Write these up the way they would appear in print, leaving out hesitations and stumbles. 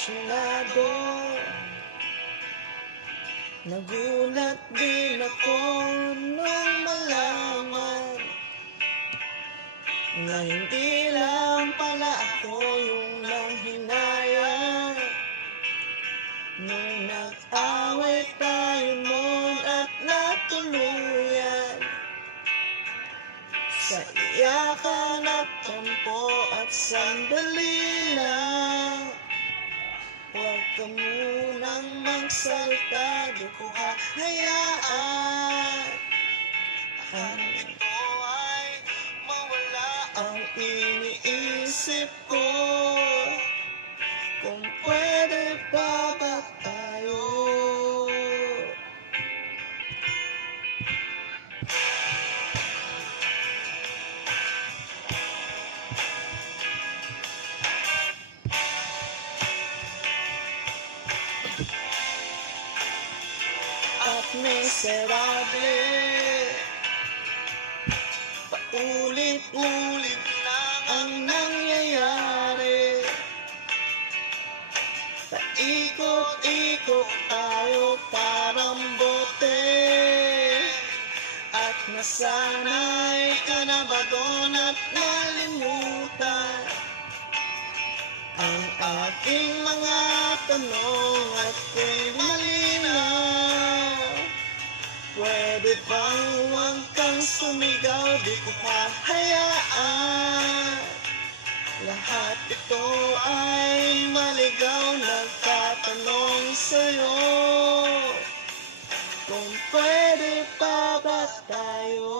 apasyonado. Nagulat din ako nung malaman na hindi lang pala ako yung nanghinayang nung nag-away tayo noon at natuluyan sa iyakan at tampo at sandali lang. Huwag ka munang magsalita, di ko hahayaan ang ito ay mawala. Ang iniisip ko, kung pwede pa ba tayo? At miserable, paulit-ulit lang ang nangyayari. Paikot-ikot tayo parang bote, at nasanay ka na ba doon at nalimutan ang aking mga tanong at kung malinaw? Pwede bang huwag kang sumigaw, di ko hahayaan lahat ito ay maligaw. Nagtatanong sa'yo, kung pwede pa ba tayo?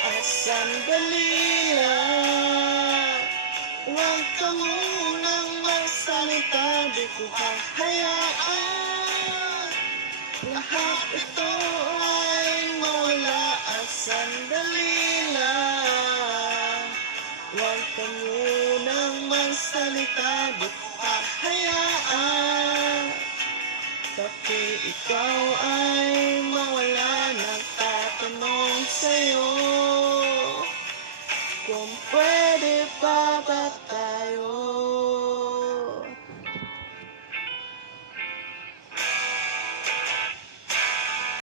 At sandali lang, huwag ka munang magsalita, di ko hahayaan lahat ito ay mawala. At sandali lang, huwag ka munang magsalita, di ko hahayaan, pati ikaw ay